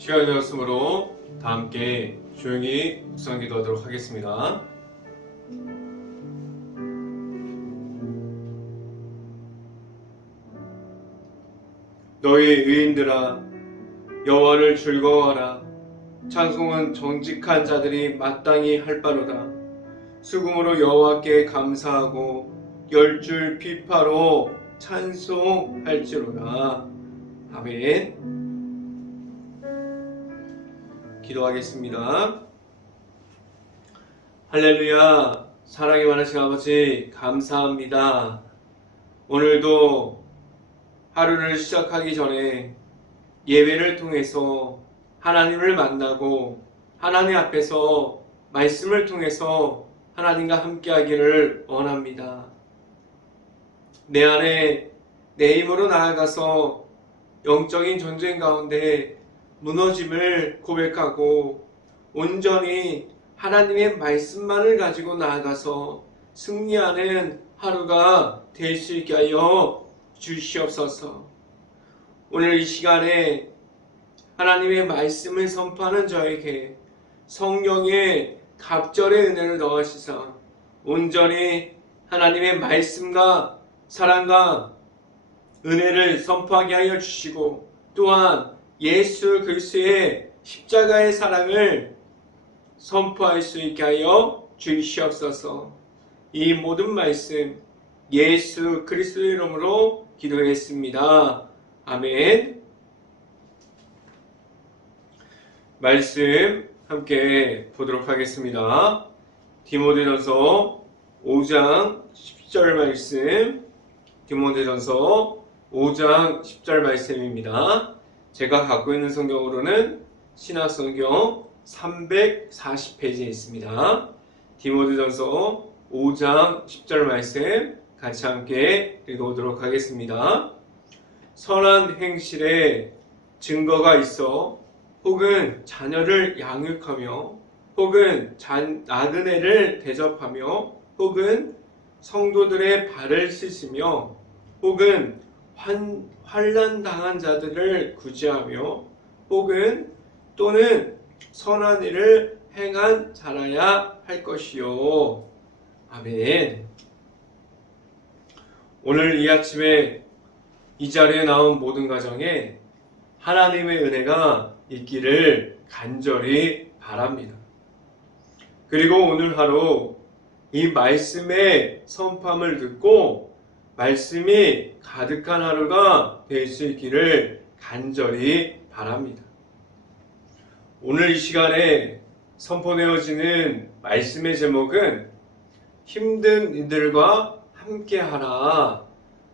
시간이 되었으므로 다 함께 조용히 묵상 기도하도록 하겠습니다. 너희 의인들아 여호와를 즐거워하라. 찬송은 정직한 자들이 마땅히 할 바로다. 수금으로 여호와께 감사하고 열줄 피파로 찬송할지로다. 아멘. 기도하겠습니다. 할렐루야. 사랑이 많으신 아버지 감사합니다. 오늘도 하루를 시작하기 전에 예배를 통해서 하나님을 만나고 하나님 앞에서 말씀을 통해서 하나님과 함께하기를 원합니다. 내 안에 내 힘으로 나아가서 영적인 전쟁 가운데 무너짐을 고백하고 온전히 하나님의 말씀만을 가지고 나아가서 승리하는 하루가 될 수 있게 하여 주시옵소서. 오늘 이 시간에 하나님의 말씀을 선포하는 저에게 성령의 갑절의 은혜를 넣으시사 온전히 하나님의 말씀과 사랑과 은혜를 선포하게 하여 주시고 또한 예수 그리스도의 십자가의 사랑을 선포할 수 있게 하여 주시옵소서. 이 모든 말씀 예수 그리스도의 이름으로 기도했습니다. 아멘. 말씀 함께 보도록 하겠습니다. 디모데전서 5장 10절 말씀, 디모데전서 5장 10절 말씀입니다. 제가 갖고 있는 성경으로는 신약성경 340페이지에 있습니다. 디모데전서 5장 10절 말씀 같이 함께 읽어보도록 하겠습니다. 선한 행실에 증거가 있어 혹은 자녀를 양육하며 혹은 나그네를 대접하며 혹은 성도들의 발을 씻으며 혹은 환난 당한 자들을 구제하며 혹은 또는 선한 일을 행한 자라야 할 것이요. 아멘. 오늘 이 아침에 이 자리에 나온 모든 가정에 하나님의 은혜가 있기를 간절히 바랍니다. 그리고 오늘 하루 이 말씀의 선포함을 듣고 말씀이 가득한 하루가 될 수 있기를 간절히 바랍니다. 오늘 이 시간에 선포되어지는 말씀의 제목은 힘든 이들과 함께하라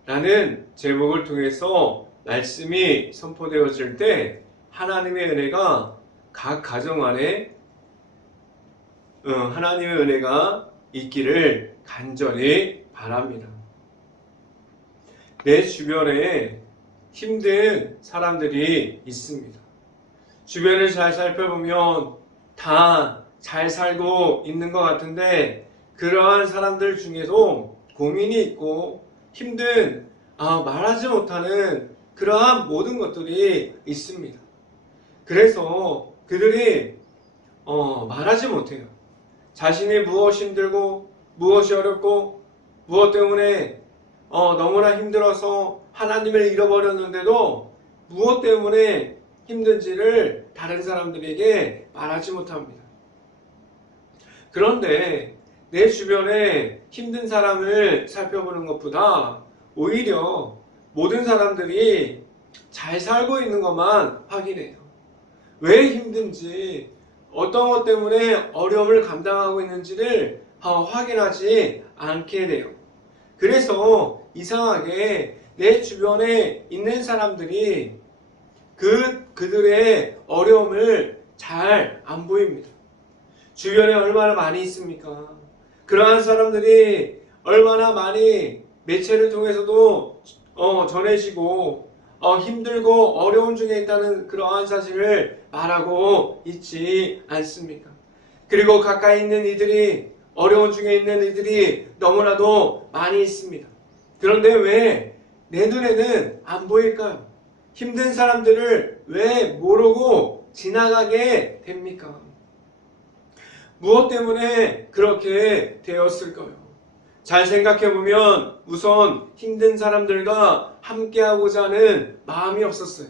라는 제목을 통해서 말씀이 선포되어질 때 하나님의 은혜가 각 가정 안에 하나님의 은혜가 있기를 간절히 바랍니다. 내 주변에 힘든 사람들이 있습니다. 주변을 잘 살펴보면 다 잘 살고 있는 것 같은데 그러한 사람들 중에도 고민이 있고 힘든 말하지 못하는 그러한 모든 것들이 있습니다. 그래서 그들이 말하지 못해요. 자신이 무엇이 힘들고 무엇이 어렵고 무엇 때문에 너무나 힘들어서 하나님을 잃어버렸는데도 무엇 때문에 힘든지를 다른 사람들에게 말하지 못합니다. 그런데 내 주변에 힘든 사람을 살펴보는 것보다 오히려 모든 사람들이 잘 살고 있는 것만 확인해요. 왜 힘든지, 어떤 것 때문에 어려움을 감당하고 있는지를 확인하지 않게 돼요. 그래서 이상하게 내 주변에 있는 사람들이 그들의 어려움을 잘 안 보입니다. 주변에 얼마나 많이 있습니까? 그러한 사람들이 얼마나 많이 매체를 통해서도 전해지고 힘들고 어려움 중에 있다는 그러한 사실을 말하고 있지 않습니까? 그리고 가까이 있는 이들이 어려움 중에 있는 이들이 너무나도 많이 있습니다. 그런데 왜 내 눈에는 안 보일까요? 힘든 사람들을 왜 모르고 지나가게 됩니까? 무엇 때문에 그렇게 되었을까요? 잘 생각해보면 우선 힘든 사람들과 함께하고자 하는 마음이 없었어요.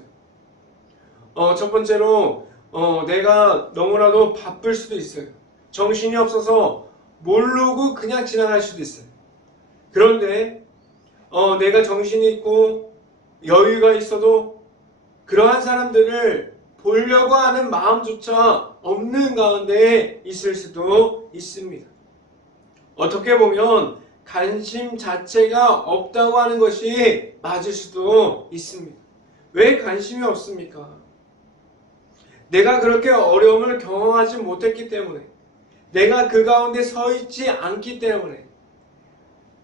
첫 번째로 내가 너무나도 바쁠 수도 있어요. 정신이 없어서 모르고 그냥 지나갈 수도 있어요. 그런데 내가 정신이 있고 여유가 있어도 그러한 사람들을 보려고 하는 마음조차 없는 가운데 있을 수도 있습니다. 어떻게 보면 관심 자체가 없다고 하는 것이 맞을 수도 있습니다. 왜 관심이 없습니까? 내가 그렇게 어려움을 경험하지 못했기 때문에, 내가 그 가운데 서 있지 않기 때문에,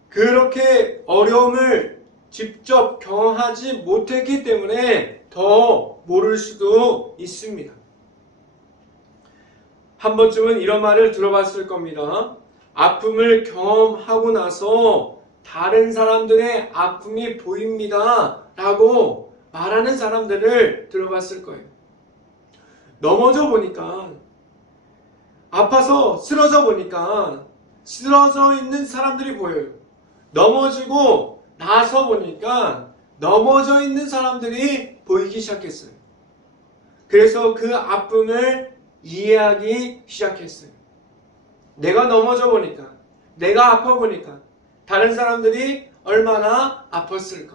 그렇게 어려움을 직접 경험하지 못했기 때문에 더 모를 수도 있습니다. 한 번쯤은 이런 말을 들어봤을 겁니다. 아픔을 경험하고 나서 다른 사람들의 아픔이 보입니다 라고 말하는 사람들을 들어봤을 거예요. 넘어져 보니까, 아파서 쓰러져 보니까 쓰러져 있는 사람들이 보여요. 넘어지고 나서 보니까 넘어져 있는 사람들이 보이기 시작했어요. 그래서 그 아픔을 이해하기 시작했어요. 내가 넘어져 보니까, 내가 아파 보니까 다른 사람들이 얼마나 아팠을까,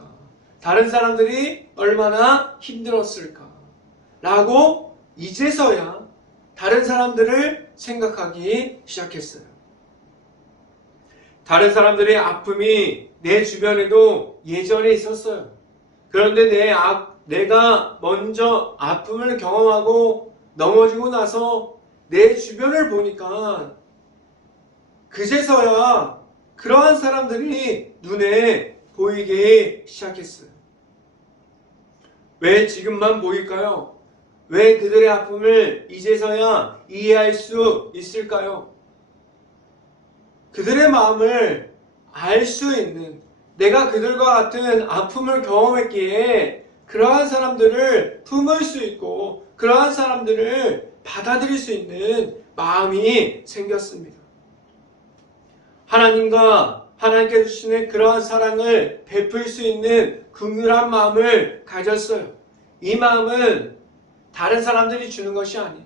다른 사람들이 얼마나 힘들었을까 라고 이제서야 다른 사람들을 생각하기 시작했어요. 다른 사람들의 아픔이 내 주변에도 예전에 있었어요. 그런데 내가 먼저 아픔을 경험하고 넘어지고 나서 내 주변을 보니까 그제서야 그러한 사람들이 눈에 보이기 시작했어요. 왜 지금만 보일까요? 왜 그들의 아픔을 이제서야 이해할 수 있을까요? 그들의 마음을 알 수 있는, 내가 그들과 같은 아픔을 경험했기에 그러한 사람들을 품을 수 있고 그러한 사람들을 받아들일 수 있는 마음이 생겼습니다. 하나님과 하나님께 주시는 그러한 사랑을 베풀 수 있는 긍휼한 마음을 가졌어요. 이 마음은 다른 사람들이 주는 것이 아니에요.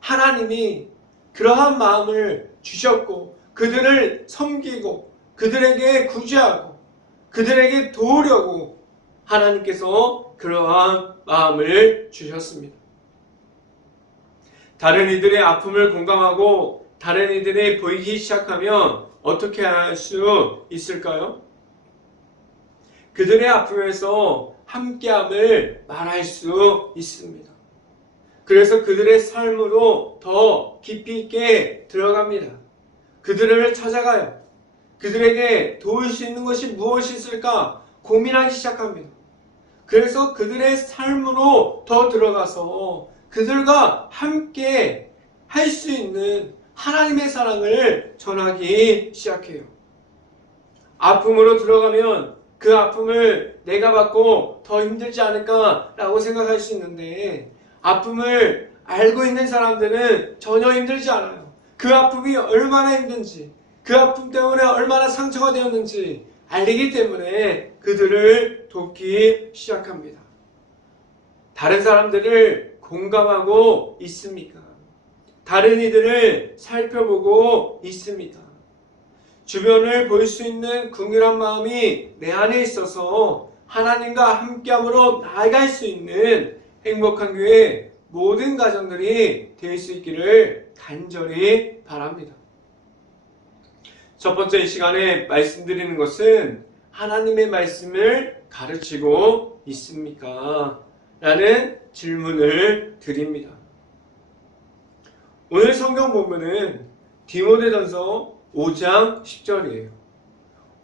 하나님이 그러한 마음을 주셨고 그들을 섬기고 그들에게 구제하고 그들에게 도우려고 하나님께서 그러한 마음을 주셨습니다. 다른 이들의 아픔을 공감하고 다른 이들이 보이기 시작하면 어떻게 할 수 있을까요? 그들의 아픔에서 함께함을 말할 수 있습니다. 그래서 그들의 삶으로 더 깊이 있게 들어갑니다. 그들을 찾아가요. 그들에게 도울 수 있는 것이 무엇이 있을까 고민하기 시작합니다. 그래서 그들의 삶으로 더 들어가서 그들과 함께 할 수 있는 하나님의 사랑을 전하기 시작해요. 아픔으로 들어가면 그 아픔을 내가 받고 더 힘들지 않을까라고 생각할 수 있는데, 아픔을 알고 있는 사람들은 전혀 힘들지 않아요. 그 아픔이 얼마나 힘든지, 그 아픔 때문에 얼마나 상처가 되었는지 알기 때문에 그들을 돕기 시작합니다. 다른 사람들을 공감하고 있습니까? 다른 이들을 살펴보고 있습니까? 주변을 볼 수 있는 긍휼한 마음이 내 안에 있어서 하나님과 함께함으로 나아갈 수 있는 행복한 교회 모든 가정들이 될 수 있기를 간절히 바랍니다. 첫 번째 이 시간에 말씀드리는 것은 하나님의 말씀을 가르치고 있습니까? 라는 질문을 드립니다. 오늘 성경 본문은 디모데전서 5장 10절이에요.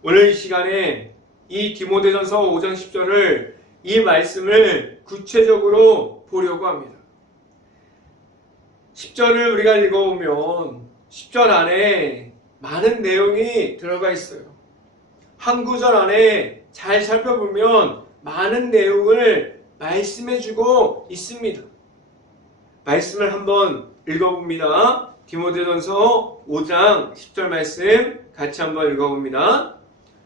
오늘 이 시간에 이 디모데전서 5장 10절을, 이 말씀을 구체적으로 보려고 합니다. 10절을 우리가 읽어보면 10절 안에 많은 내용이 들어가 있어요. 한 구절 안에 잘 살펴보면 많은 내용을 말씀해주고 있습니다. 말씀을 한번 읽어봅니다. 디모데전서 5장 10절 말씀 같이 한번 읽어봅니다.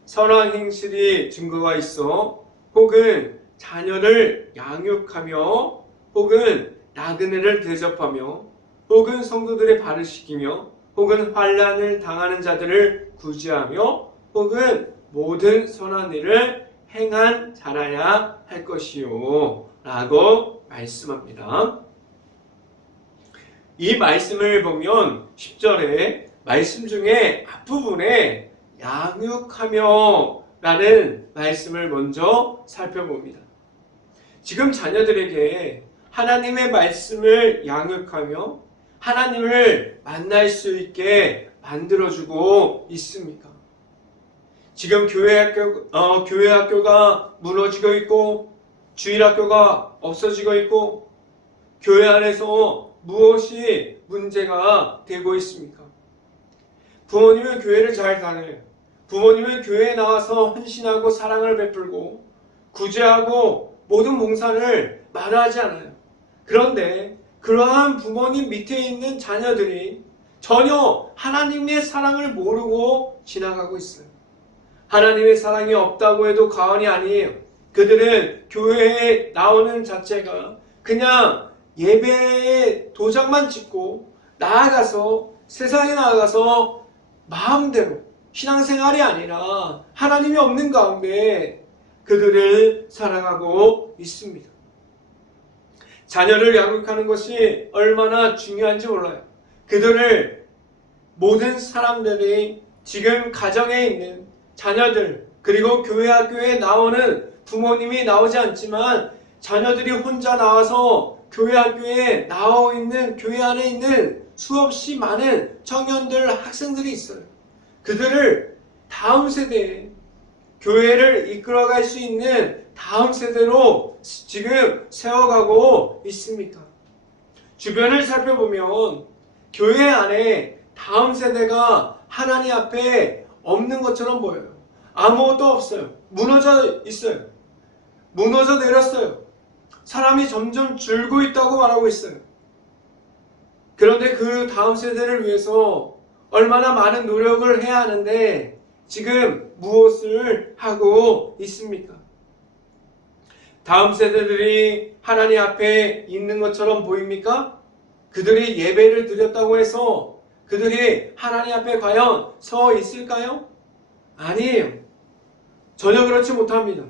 선한 행실이 증거가 있어 혹은 자녀를 양육하며 혹은 나그네를 대접하며 혹은 성도들의 발을 씻기며 혹은 환난을 당하는 자들을 구제하며 혹은 모든 선한 일을 행한 자라야 할 것이요 라고 말씀합니다. 이 말씀을 보면 10절에 말씀 중에 앞부분에 양육하며 라는 말씀을 먼저 살펴봅니다. 지금 자녀들에게 하나님의 말씀을 양육하며 하나님을 만날 수 있게 만들어주고 있습니까? 지금 교회 학교가 무너지고 있고 주일학교가 없어지고 있고 교회 안에서 무엇이 문제가 되고 있습니까? 부모님은 교회를 잘 다녀요. 부모님은 교회에 나와서 헌신하고 사랑을 베풀고 구제하고 모든 봉사를 마다하지 않아요. 그런데 그러한 부모님 밑에 있는 자녀들이 전혀 하나님의 사랑을 모르고 지나가고 있어요. 하나님의 사랑이 없다고 해도 과언이 아니에요. 그들은 교회에 나오는 자체가 그냥 예배에 도장만 찍고 나아가서 세상에 나아가서 마음대로 신앙생활이 아니라 하나님이 없는 가운데 그들을 사랑하고 있습니다. 자녀를 양육하는 것이 얼마나 중요한지 몰라요. 그들을 모든 사람들이 지금 가정에 있는 자녀들 그리고 교회 학교에 나오는 부모님이 나오지 않지만 자녀들이 혼자 나와서 교회 학교에 나와 있는 교회 안에 있는 수없이 많은 청년들 학생들이 있어요. 그들을 다음 세대에 교회를 이끌어갈 수 있는 다음 세대로 지금 세워가고 있습니까? 주변을 살펴보면 교회 안에 다음 세대가 하나님 앞에 없는 것처럼 보여요. 아무것도 없어요. 무너져 있어요. 무너져 내렸어요. 사람이 점점 줄고 있다고 말하고 있어요. 그런데 그 다음 세대를 위해서 얼마나 많은 노력을 해야 하는데 지금 무엇을 하고 있습니까? 다음 세대들이 하나님 앞에 있는 것처럼 보입니까? 그들이 예배를 드렸다고 해서 그들이 하나님 앞에 과연 서 있을까요? 아니에요. 전혀 그렇지 못합니다.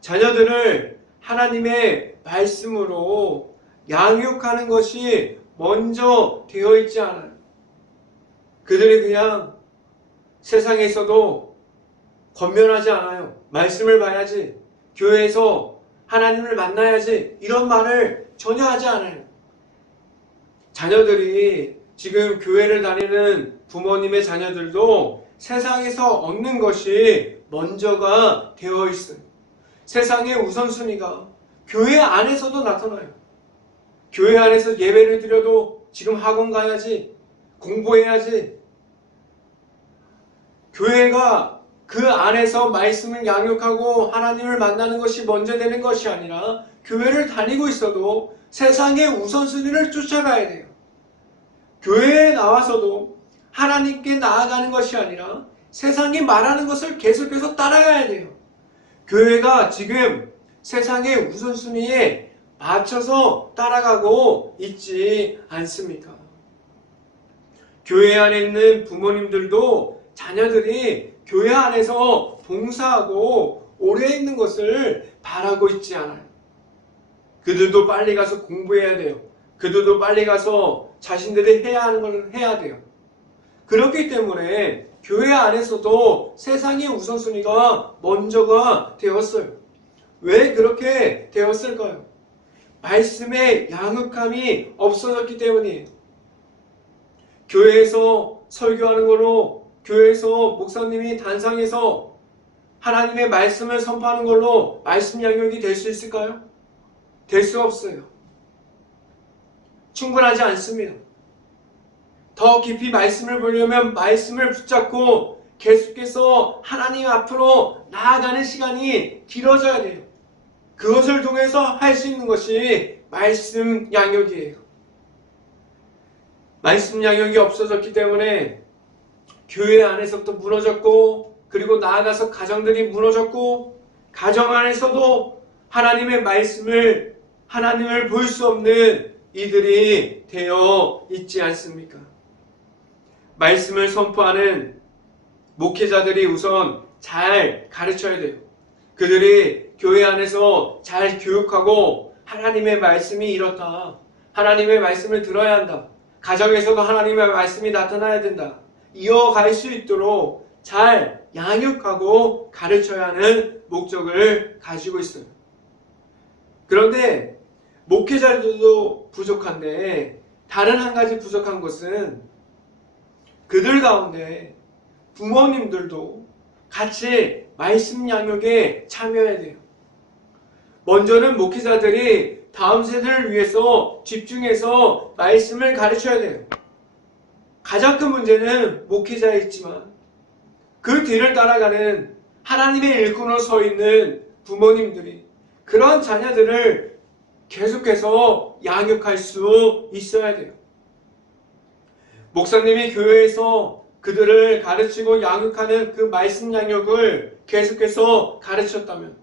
자녀들을 하나님의 말씀으로 양육하는 것이 먼저 되어 있지 않아요. 그들이 그냥 세상에서도 권면하지 않아요. 말씀을 봐야지, 교회에서 하나님을 만나야지, 이런 말을 전혀 하지 않아요. 자녀들이 지금 교회를 다니는 부모님의 자녀들도 세상에서 얻는 것이 먼저가 되어 있어요. 세상의 우선순위가 교회 안에서도 나타나요. 교회 안에서 예배를 드려도 지금 학원 가야지, 공부해야지. 교회가 그 안에서 말씀을 양육하고 하나님을 만나는 것이 먼저 되는 것이 아니라 교회를 다니고 있어도 세상의 우선순위를 쫓아가야 돼요. 교회에 나와서도 하나님께 나아가는 것이 아니라 세상이 말하는 것을 계속해서 따라가야 돼요. 교회가 지금 세상의 우선순위에 맞춰서 따라가고 있지 않습니까? 교회 안에 있는 부모님들도 자녀들이 교회 안에서 봉사하고 오래 있는 것을 바라고 있지 않아요. 그들도 빨리 가서 공부해야 돼요. 그들도 빨리 가서 자신들이 해야 하는 걸 해야 돼요. 그렇기 때문에 교회 안에서도 세상의 우선순위가 먼저가 되었어요. 왜 그렇게 되었을까요? 말씀의 양육함이 없어졌기 때문이에요. 교회에서 설교하는 걸로, 교회에서 목사님이 단상에서 하나님의 말씀을 선포하는 걸로 말씀 양육이 될 수 있을까요? 될 수 없어요. 충분하지 않습니다. 더 깊이 말씀을 보려면 말씀을 붙잡고 계속해서 하나님 앞으로 나아가는 시간이 길어져야 돼요. 그것을 통해서 할 수 있는 것이 말씀 양육이에요. 말씀 양육이 없어졌기 때문에 교회 안에서부터 무너졌고, 그리고 나아가서 가정들이 무너졌고, 가정 안에서도 하나님의 하나님을 볼 수 없는 이들이 되어 있지 않습니까? 말씀을 선포하는 목회자들이 우선 잘 가르쳐야 돼요. 그들이 교회 안에서 잘 교육하고 하나님의 말씀이 이렇다, 하나님의 말씀을 들어야 한다, 가정에서도 하나님의 말씀이 나타나야 된다, 이어갈 수 있도록 잘 양육하고 가르쳐야 하는 목적을 가지고 있어요. 그런데 목회자들도 부족한데, 다른 한 가지 부족한 것은 그들 가운데 부모님들도 같이 말씀 양육에 참여해야 돼요. 먼저는 목회자들이 다음 세대를 위해서 집중해서 말씀을 가르쳐야 돼요. 가장 큰 문제는 목회자이지만 그 뒤를 따라가는 하나님의 일꾼으로 서 있는 부모님들이 그러한 자녀들을 계속해서 양육할 수 있어야 돼요. 목사님이 교회에서 그들을 가르치고 양육하는 그 말씀 양육을 계속해서 가르쳤다면,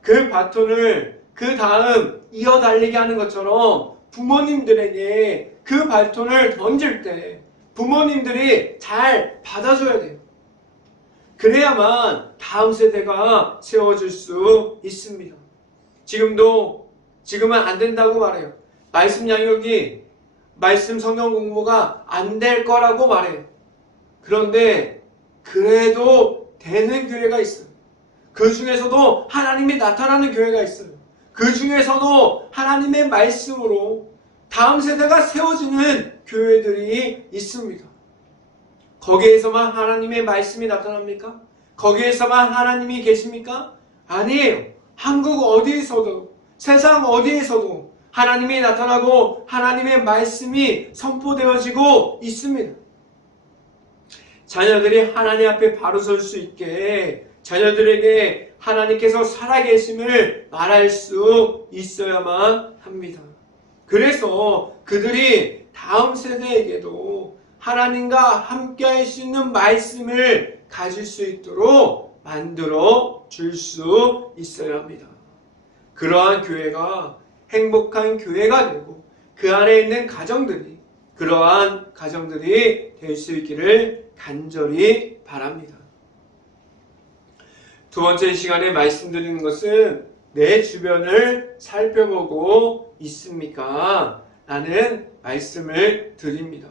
그 바톤을 그 다음 이어달리게 하는 것처럼 부모님들에게 그 바톤을 던질 때 부모님들이 잘 받아줘야 돼요. 그래야만 다음 세대가 세워질 수 있습니다. 지금은 안 된다고 말해요. 말씀 양육이, 말씀 성경 공부가 안 될 거라고 말해요. 그런데 그래도 되는 교회가 있어요. 그 중에서도 하나님이 나타나는 교회가 있어요. 그 중에서도 하나님의 말씀으로 다음 세대가 세워지는 교회들이 있습니다. 거기에서만 하나님의 말씀이 나타납니까? 거기에서만 하나님이 계십니까? 아니에요. 한국 어디에서도, 세상 어디에서도 하나님이 나타나고 하나님의 말씀이 선포되어지고 있습니다. 자녀들이 하나님 앞에 바로 설 수 있게 자녀들에게 하나님께서 살아계심을 말할 수 있어야만 합니다. 그래서 그들이 다음 세대에게도 하나님과 함께 할 수 있는 말씀을 가질 수 있도록 만들어 줄 수 있어야 합니다. 그러한 교회가 행복한 교회가 되고 그 안에 있는 가정들이 그러한 가정들이 될 수 있기를 간절히 바랍니다. 두 번째 시간에 말씀드리는 것은 내 주변을 살펴보고 있습니까? 라는 말씀을 드립니다.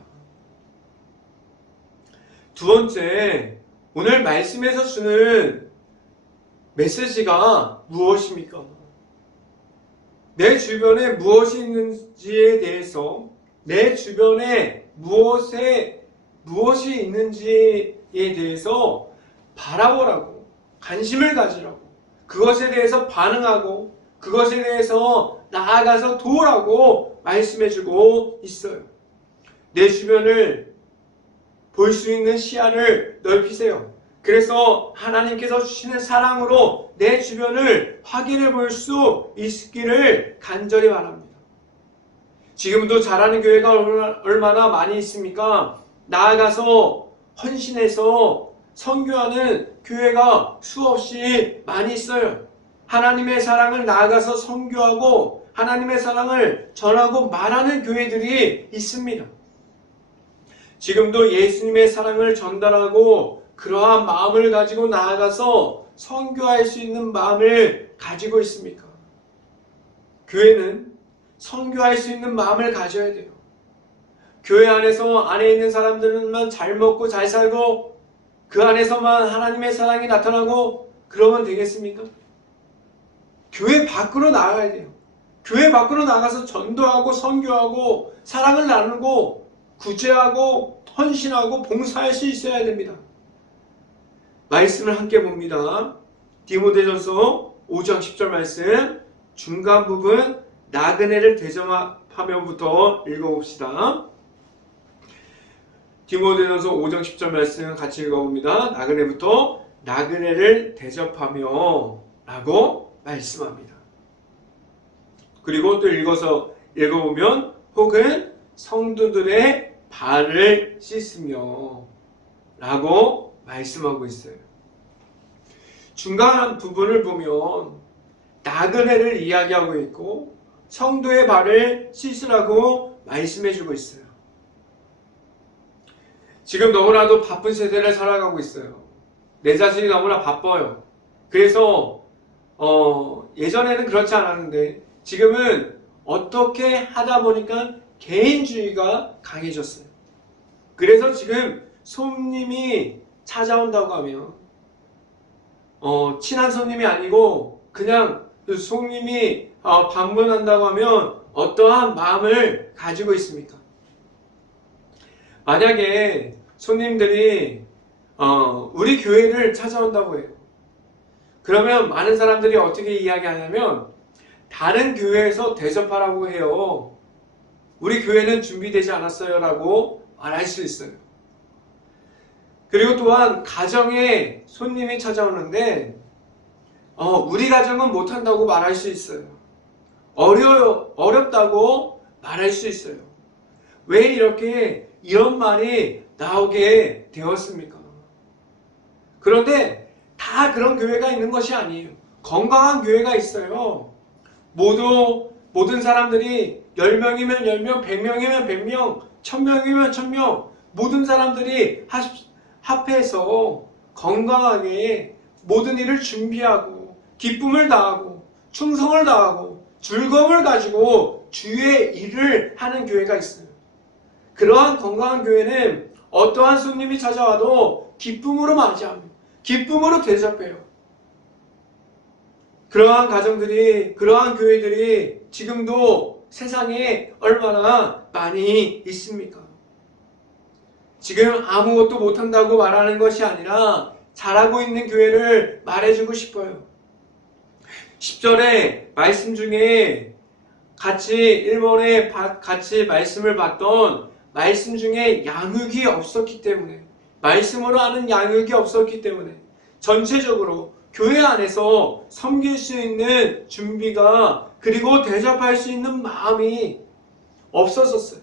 두 번째, 오늘 말씀에서 주는 메시지가 무엇입니까? 내 주변에 무엇이 있는지에 대해서, 내 주변에 무엇이 있는지에 대해서 바라보라고, 관심을 가지라고, 그것에 대해서 반응하고 그것에 대해서 나아가서 도우라고 말씀해주고 있어요. 내 주변을 볼 수 있는 시야를 넓히세요. 그래서 하나님께서 주시는 사랑으로 내 주변을 확인해 볼 수 있기를 간절히 바랍니다. 지금도 잘하는 교회가 얼마나 많이 있습니까? 나아가서 헌신해서 선교하는 교회가 수없이 많이 있어요. 하나님의 사랑을 나아가서 선교하고 하나님의 사랑을 전하고 말하는 교회들이 있습니다. 지금도 예수님의 사랑을 전달하고 그러한 마음을 가지고 나아가서 선교할 수 있는 마음을 가지고 있습니까? 교회는 선교할 수 있는 마음을 가져야 돼요. 교회 안에 있는 사람들만 잘 먹고 잘 살고 그 안에서만 하나님의 사랑이 나타나고 그러면 되겠습니까? 교회 밖으로 나가야 돼요. 교회 밖으로 나가서 전도하고 선교하고 사랑을 나누고 구제하고 헌신하고 봉사할 수 있어야 됩니다. 말씀을 함께 봅니다. 디모데전서 5장 10절 말씀 중간 부분 나그네를 대접하며부터 읽어봅시다. 디모데전서 5장 10절 말씀 같이 읽어봅니다. 나그네부터 나그네를 대접하며 라고 말씀합니다. 그리고 또 읽어보면 혹은 성도들의 발을 씻으며 라고 말씀하고 있어요. 중간 부분을 보면 나그네를 이야기하고 있고 성도의 발을 씻으라고 말씀해주고 있어요. 지금 너무나도 바쁜 세대를 살아가고 있어요. 내 자신이 너무나 바빠요. 그래서 예전에는 그렇지 않았는데 지금은 어떻게 하다 보니까 개인주의가 강해졌어요. 그래서 지금 손님이 찾아온다고 하면 친한 손님이 아니고 그냥 손님이 방문한다고 하면 어떠한 마음을 가지고 있습니까? 만약에 손님들이 우리 교회를 찾아온다고 해요. 그러면 많은 사람들이 어떻게 이야기하냐면 다른 교회에서 대접하라고 해요. 우리 교회는 준비되지 않았어요 라고 말할 수 있어요. 그리고 또한 가정에 손님이 찾아오는데 우리 가정은 못한다고 말할 수 있어요. 어렵다고 말할 수 있어요. 왜 이런 말이 나오게 되었습니까? 그런데 다 그런 교회가 있는 것이 아니에요. 건강한 교회가 있어요. 모든 사람들이 10명이면 10명, 100명이면 100명, 1000명이면 1000명, 모든 사람들이 합해서 건강하게 모든 일을 준비하고 기쁨을 다하고 충성을 다하고 즐거움을 가지고 주의 일을 하는 교회가 있어요. 그러한 건강한 교회는 어떠한 손님이 찾아와도 기쁨으로 맞이하며 기쁨으로 대접해요. 그러한 가정들이, 그러한 교회들이 지금도 세상에 얼마나 많이 있습니까? 지금 아무것도 못한다고 말하는 것이 아니라 잘하고 있는 교회를 말해주고 싶어요. 10절에 말씀 중에 일본에 같이 말씀을 받던 말씀 중에 양육이 없었기 때문에, 말씀으로 하는 양육이 없었기 때문에 전체적으로 교회 안에서 섬길 수 있는 준비가 그리고 대접할 수 있는 마음이 없었었어요.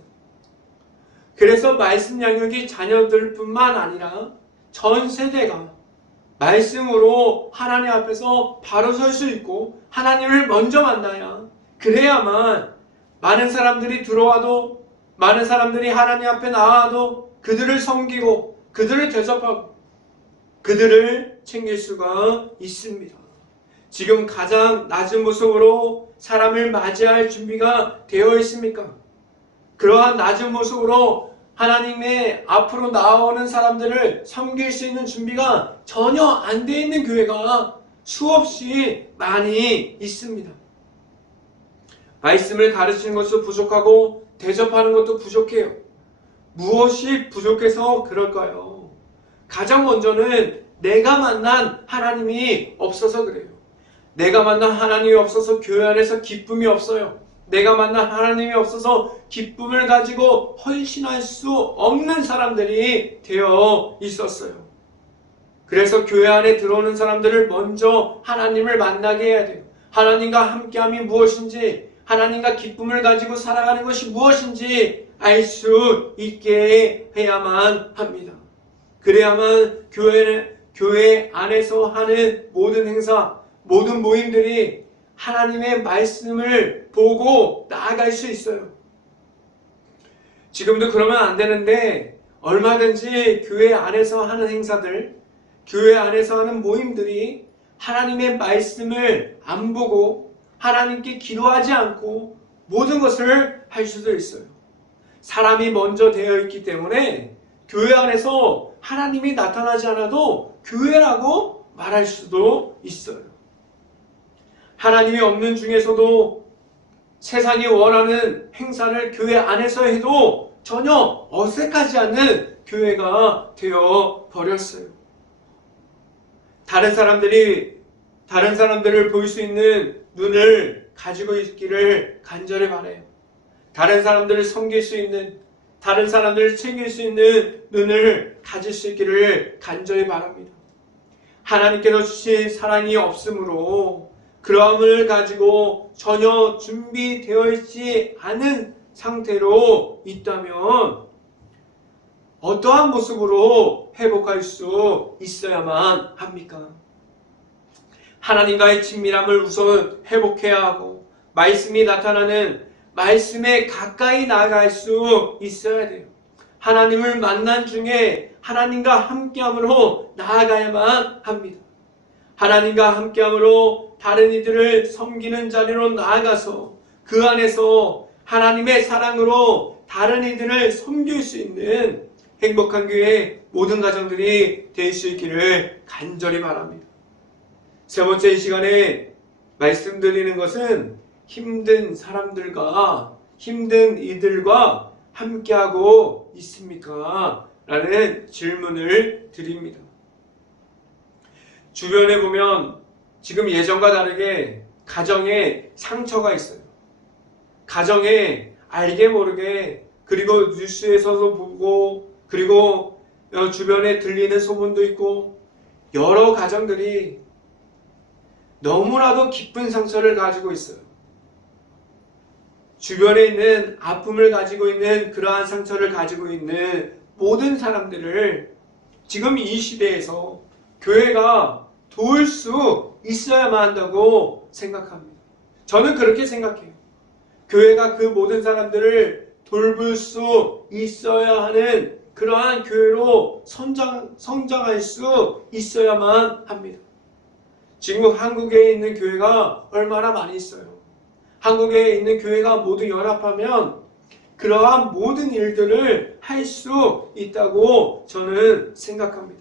그래서 말씀 양육이 자녀들뿐만 아니라 전 세대가 말씀으로 하나님 앞에서 바로 설 수 있고 하나님을 먼저 만나야, 그래야만 많은 사람들이 들어와도, 많은 사람들이 하나님 앞에 나와도 그들을 섬기고 그들을 대접하고 그들을 챙길 수가 있습니다. 지금 가장 낮은 모습으로 사람을 맞이할 준비가 되어 있습니까? 그러한 낮은 모습으로 하나님의 앞으로 나오는 사람들을 섬길 수 있는 준비가 전혀 안 돼 있는 교회가 수없이 많이 있습니다. 말씀을 가르치는 것도 부족하고 대접하는 것도 부족해요. 무엇이 부족해서 그럴까요? 가장 먼저는 내가 만난 하나님이 없어서 그래요. 내가 만난 하나님이 없어서 교회 안에서 기쁨이 없어요. 내가 만난 하나님이 없어서 기쁨을 가지고 헌신할 수 없는 사람들이 되어 있었어요. 그래서 교회 안에 들어오는 사람들을 먼저 하나님을 만나게 해야 돼요. 하나님과 함께함이 무엇인지, 하나님과 기쁨을 가지고 살아가는 것이 무엇인지 알 수 있게 해야만 합니다. 그래야만 교회 안에서 하는 모든 행사, 모든 모임들이 하나님의 말씀을 보고 나아갈 수 있어요. 지금도 그러면 안 되는데 얼마든지 교회 안에서 하는 행사들, 교회 안에서 하는 모임들이 하나님의 말씀을 안 보고 하나님께 기도하지 않고 모든 것을 할 수도 있어요. 사람이 먼저 되어 있기 때문에 교회 안에서 하나님이 나타나지 않아도 교회라고 말할 수도 있어요. 하나님이 없는 중에서도 세상이 원하는 행사를 교회 안에서 해도 전혀 어색하지 않는 교회가 되어 버렸어요. 다른 사람들을 볼 수 있는 눈을 가지고 있기를 간절히 바라요. 다른 사람들을 섬길 수 있는, 다른 사람들을 챙길 수 있는 눈을 가질 수 있기를 간절히 바랍니다. 하나님께서 주신 사랑이 없으므로 그러함을 가지고 전혀 준비되어 있지 않은 상태로 있다면 어떠한 모습으로 회복할 수 있어야만 합니까? 하나님과의 친밀함을 우선 회복해야 하고 말씀이 나타나는 말씀에 가까이 나아갈 수 있어야 돼요. 하나님을 만난 중에 하나님과 함께함으로 나아가야만 합니다. 하나님과 함께함으로 다른 이들을 섬기는 자리로 나아가서 그 안에서 하나님의 사랑으로 다른 이들을 섬길 수 있는 행복한 교회 모든 가정들이 될 수 있기를 간절히 바랍니다. 세 번째 이 시간에 말씀드리는 것은 힘든 사람들과 힘든 이들과 함께하고 있습니까? 라는 질문을 드립니다. 주변에 보면 지금 예전과 다르게 가정에 상처가 있어요. 가정에 알게 모르게 그리고 뉴스에서도 보고 그리고 주변에 들리는 소문도 있고 여러 가정들이 너무나도 깊은 상처를 가지고 있어요. 주변에 있는 아픔을 가지고 있는 그러한 상처를 가지고 있는 모든 사람들을 지금 이 시대에서 교회가 도울 수 있어야만 한다고 생각합니다. 저는 그렇게 생각해요. 교회가 그 모든 사람들을 돌볼 수 있어야 하는 그러한 교회로 성장할 수 있어야만 합니다. 지금 한국에 있는 교회가 얼마나 많이 있어요. 한국에 있는 교회가 모두 연합하면 그러한 모든 일들을 할 수 있다고 저는 생각합니다.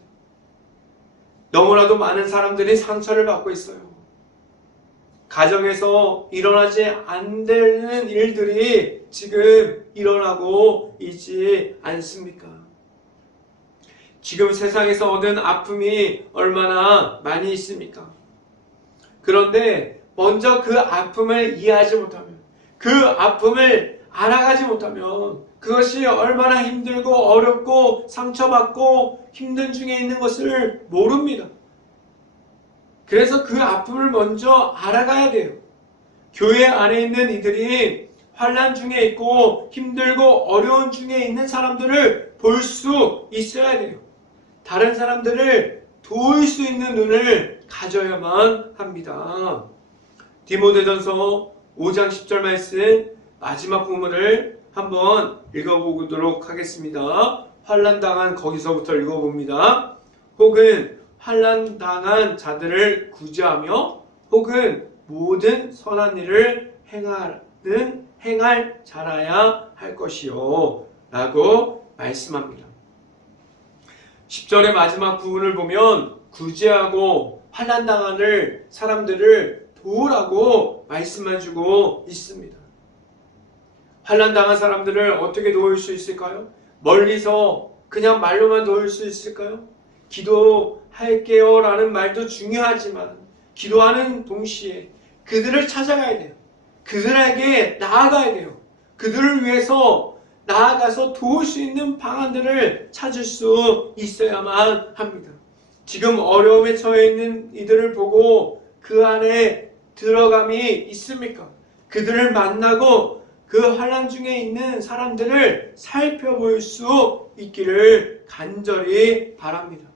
너무나도 많은 사람들이 상처를 받고 있어요. 가정에서 일어나지 않는 일들이 지금 일어나고 있지 않습니까? 지금 세상에서 얻은 아픔이 얼마나 많이 있습니까? 그런데 먼저 그 아픔을 이해하지 못하면, 그 아픔을 알아가지 못하면 그것이 얼마나 힘들고 어렵고 상처받고 힘든 중에 있는 것을 모릅니다. 그래서 그 아픔을 먼저 알아가야 돼요. 교회 안에 있는 이들이 환난 중에 있고 힘들고 어려운 중에 있는 사람들을 볼 수 있어야 돼요. 다른 사람들을 도울 수 있는 눈을 가져야만 합니다. 디모데전서 5장 10절 말씀 마지막 부분을 한번 읽어보도록 하겠습니다. 환난당한 거기서부터 읽어봅니다. 혹은 환난당한 자들을 구제하며 혹은 모든 선한 일을 행할 자라야 할 것이요 라고 말씀합니다. 10절의 마지막 부분을 보면 구제하고 환난당하는 사람들을 도우라고 말씀해주고 있습니다. 환난당한 사람들을 어떻게 도울 수 있을까요? 멀리서 그냥 말로만 도울 수 있을까요? 기도할게요 라는 말도 중요하지만 기도하는 동시에 그들을 찾아가야 돼요. 그들에게 나아가야 돼요. 그들을 위해서 나아가서 도울 수 있는 방안들을 찾을 수 있어야만 합니다. 지금 어려움에 처해 있는 이들을 보고 그 안에 들어감이 있습니까? 그들을 만나고 그 환난 중에 있는 사람들을 살펴볼 수 있기를 간절히 바랍니다.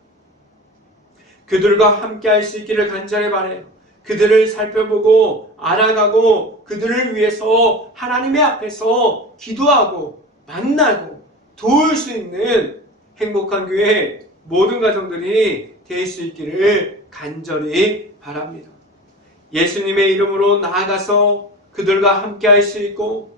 그들과 함께 할 수 있기를 간절히 바라요. 그들을 살펴보고 알아가고 그들을 위해서 하나님의 앞에서 기도하고 만나고 도울 수 있는 행복한 교회 모든 가정들이 될 수 있기를 간절히 바랍니다. 예수님의 이름으로 나아가서 그들과 함께 할 수 있고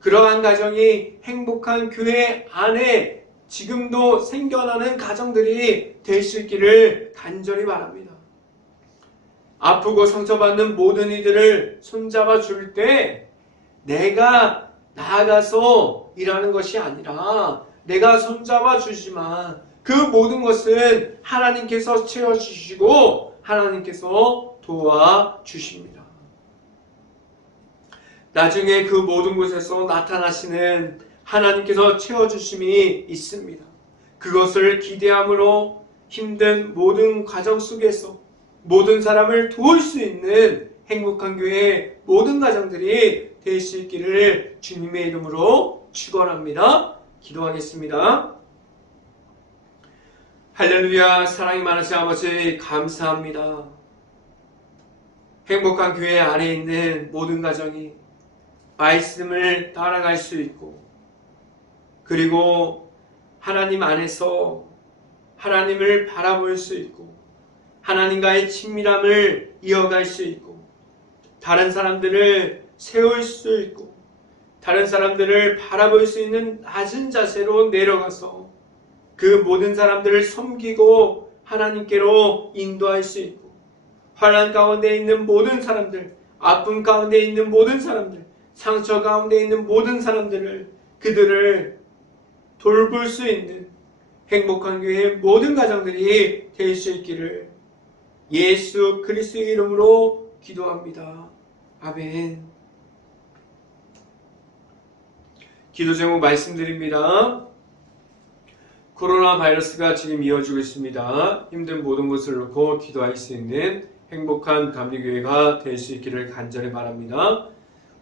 그러한 가정이 행복한 교회 안에 지금도 생겨나는 가정들이 될 수 있기를 간절히 바랍니다. 아프고 상처받는 모든 이들을 손잡아 줄 때 내가 나아가서 일하는 것이 아니라 내가 손잡아 주지만 그 모든 것은 하나님께서 채워주시고 하나님께서 도와주십니다. 나중에 그 모든 곳에서 나타나시는 하나님께서 채워주심이 있습니다. 그것을 기대함으로 힘든 모든 과정 속에서 모든 사람을 도울 수 있는 행복한 교회 모든 가정들이 될 수 있기를 주님의 이름으로 축원합니다. 기도하겠습니다. 할렐루야. 사랑이 많으신 아버지 감사합니다. 행복한 교회 안에 있는 모든 가정이 말씀을 따라갈 수 있고, 그리고 하나님 안에서 하나님을 바라볼 수 있고, 하나님과의 친밀함을 이어갈 수 있고, 다른 사람들을 세울 수 있고, 다른 사람들을 바라볼 수 있는 낮은 자세로 내려가서 그 모든 사람들을 섬기고 하나님께로 인도할 수 있고, 환난 가운데 있는 모든 사람들, 아픔 가운데 있는 모든 사람들, 상처 가운데 있는 모든 사람들을, 그들을 돌볼 수 있는 행복한 교회의 모든 가정들이 될 수 있기를 예수 그리스도의 이름으로 기도합니다. 아멘. 기도 제목 말씀드립니다. 코로나 바이러스가 지금 이어지고 있습니다. 힘든 모든 것을 놓고 기도할 수 있는 행복한 감리교회가 될 수 있기를 간절히 바랍니다.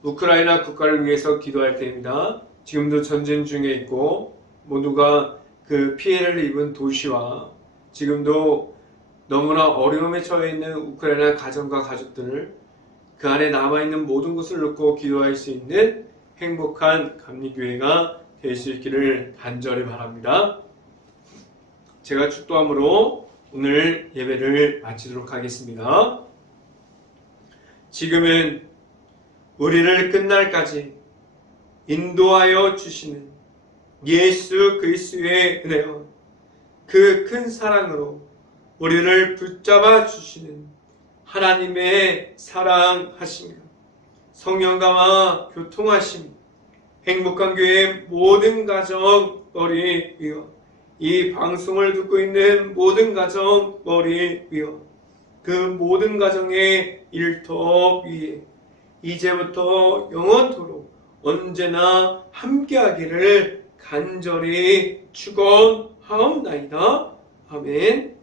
우크라이나 국가를 위해서 기도할 때입니다. 지금도 전쟁 중에 있고 모두가 그 피해를 입은 도시와 지금도 너무나 어려움에 처해 있는 우크라이나 가정과 가족들을 그 안에 남아있는 모든 것을 놓고 기도할 수 있는 행복한 감리교회가 될 수 있기를 간절히 바랍니다. 제가 축도함으로 오늘 예배를 마치도록 하겠습니다. 지금은 우리를 끝날까지 인도하여 주시는 예수 그리스도의 은혜와 그 큰 사랑으로 우리를 붙잡아 주시는 하나님의 사랑하시며 성령과와 교통하심, 행복한 교회의 모든 가정 머리 위와 이 방송을 듣고 있는 모든 가정 머리 위와 그 모든 가정의 일터 위에 이제부터 영원토록 언제나 함께하기를 간절히 축원하옵나이다. 아멘.